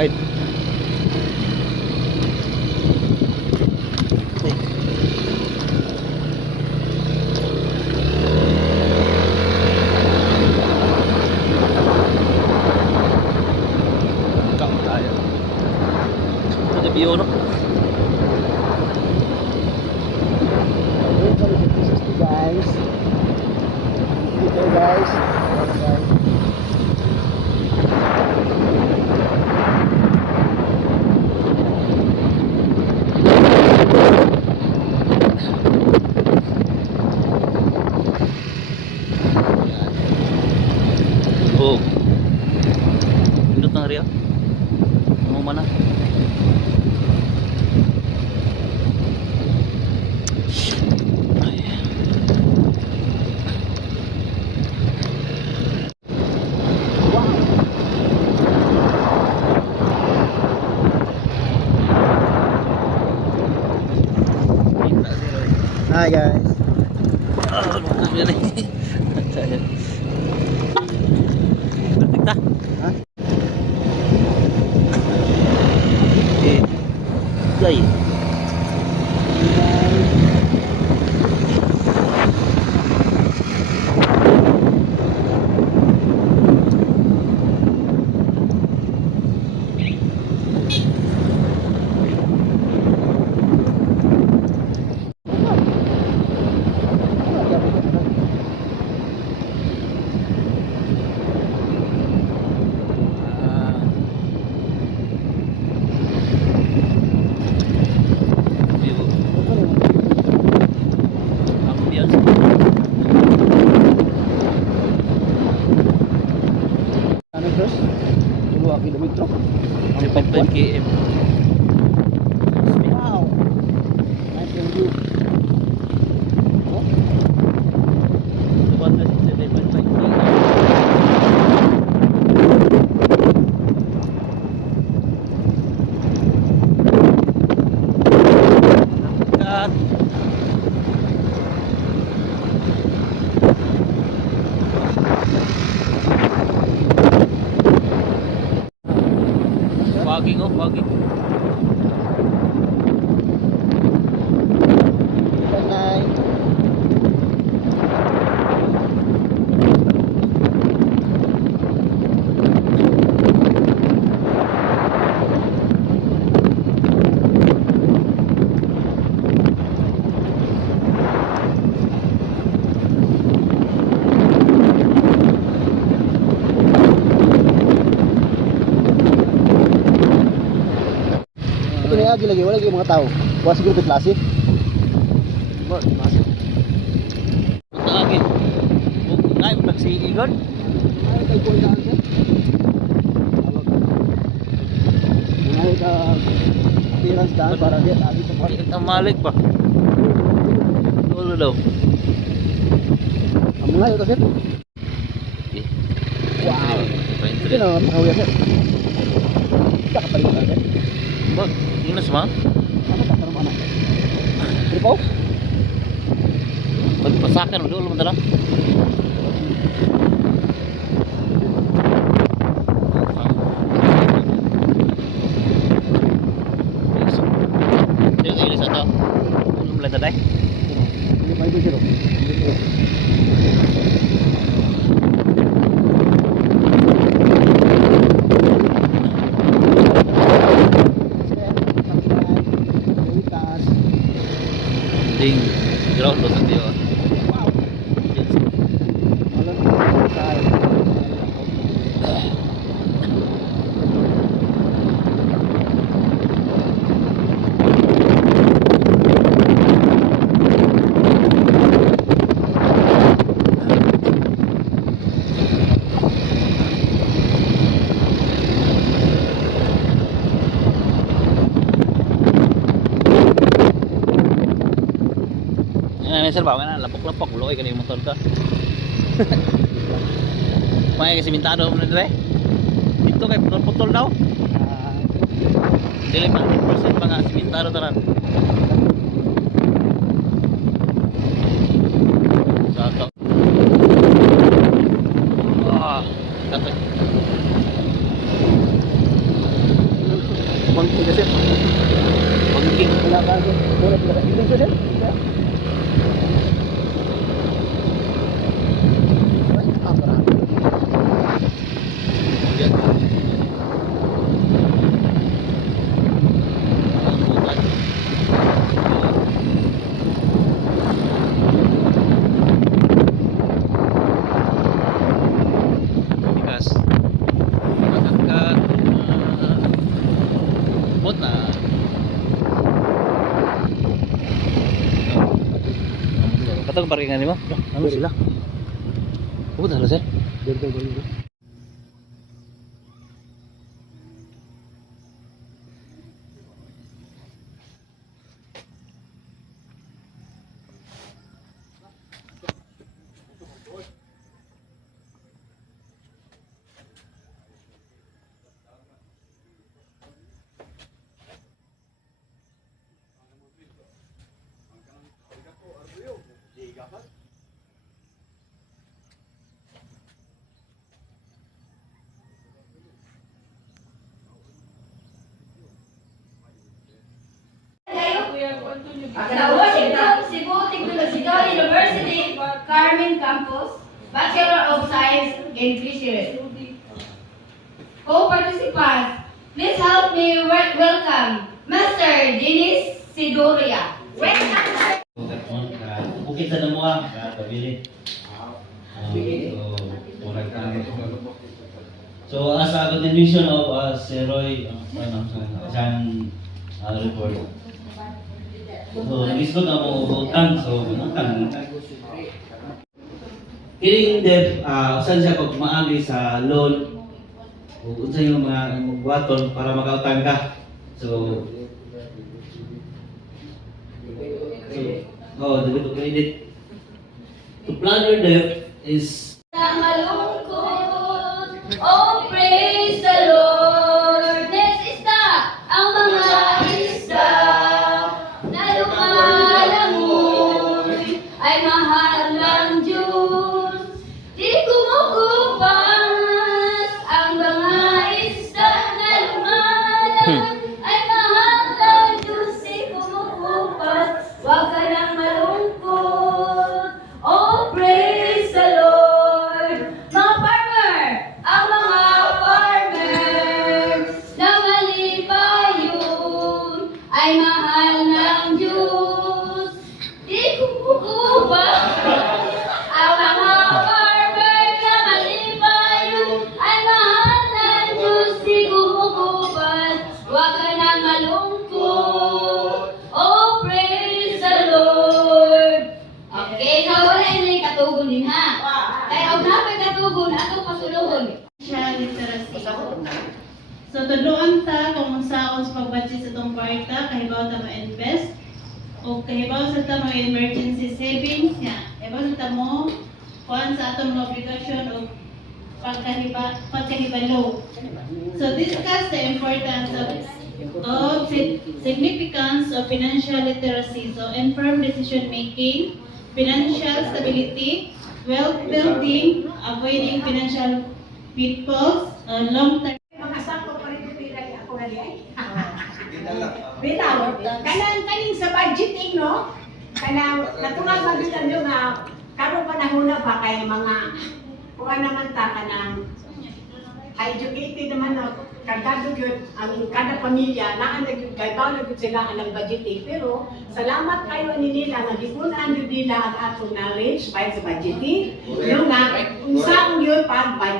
Right. Ikaw tayo. Ito na view, no? Hi guys. Ah, kilometro. 3.5 km. dalgaydı. Lagi lagi, wala lagi mga tao. Wala siguro ito klase. Ba, klase. Ito lagi. Ngay mo nagsiigon. Ay, kay Paul daan siya. Mga ka appearance daan para di lagi sa park. Kita malik pa. Tulo daw. Ang mga ito sir. Wow. Ito na pakawi sir. Kita ka palit ka sir. Bag, ingnas ma. Ano ka tanong anak? Tripo? Pagpasakan mo dulu mo Yung ilis ato. Ulum lang taday. Hindi pa ito sir. Ding. Ground lo sa tiyo. May sir ba na lapok-lapok loy kani motor ka. May kasi mintado mo na dire. Dito kay putol-putol daw. Dili pa 100% pa nga simentado tanan. Parkingan mo? Ano sila? Pupunta sila sir? Dito ba yun? Graduation from Cebu Technological University, Carmen Campus, Bachelor of Science in Fisheries. Co-participants, please help me wel- welcome Master Dennis Sidoria. Welcome. Bukit sa. So, as a continuation of uh, si Roy, uh, ano, uh, report. So, lisod na mo utang, so, utang. Kiling dep, uh, usan siya pag maagi sa loan, o unsa yung mga buhaton para makautang ka. So, so, oh, dito to credit. To plan your debt is So tudloan ta kung unsaon sa pagbudget sa tong kwarta, kahibaw ta ma-invest o kahibaw sa ta mga emergency savings niya. Kahibaw sa ta mo kuan sa atong obligasyon o pagkahiba pagkahibalo. So discuss the importance of of sig- significance of financial literacy. So informed decision making, financial stability, wealth building, avoiding financial pitfalls, uh, long-term mga sakto pa rin ni ako na ay. Bitaw, kanang kaning sa budgeting no? Kanang natural magitan yo nga karong panahon na pa kay mga kuha naman ta kanang educated naman na kagado gyud ang kada pamilya naa na gyud kay paano gyud sila ang budgeting pero salamat kayo ni nila nga gikunan gyud nila ang atong knowledge by sa budgeting yung nga unsa ang yun pag budget